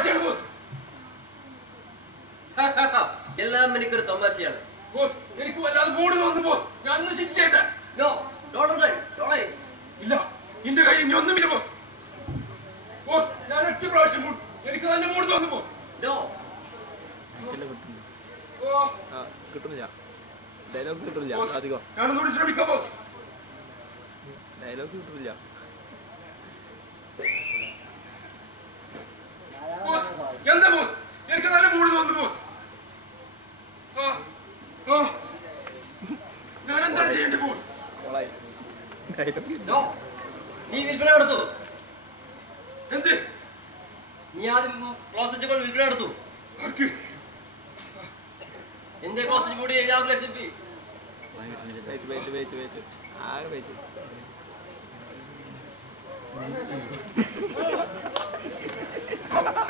തമാശയാണ് boss. എല്ലാം എനിക്കൊരു തമാശയാണ് boss. എനിക്ക് വല്ലാതെ മൂഡ് തോന്നുന്നു ബോസ്. ഞാൻ ഒന്ന് ശിക്ഷിച്ചേട്ടെ. ഇല്ല, എന്റെ കയ്യിൽ ഇനി ഒന്നുമില്ല ബോസ്. ബോസ്, ഞാൻ ഒറ്റ പ്രാവശ്യം എനിക്ക് നല്ല മൂഡ് തോന്നുന്നു ബോസ്. കിട്ടുന്നില്ല, ഡയലോഗ്സ് കിട്ടുന്നില്ല അധികം. ഞാനൊന്നുകൂടി ശ്രമിക്കാം ബോസ്. ഡയലോഗ്സ് കിട്ടുന്നില്ല ബോസ്. എന്താ ബോസ്? എനിക്ക് നല്ല മൂഡ് തോന്നുന്നു ബോസ്. ഞാൻ എന്താണ് ചെയ്യേണ്ടത് ബോസ്? നീ വിൽപ്പന നടത്തു. എന്ത്? നീ ആദ്യം ക്ലോസ് വിൽപ്പന നടത്തു. എന്റെ ക്ലോസ് കൂടി 7 ലക്ഷം രൂപ. ആകെ വെച്ച് Ha ha ha!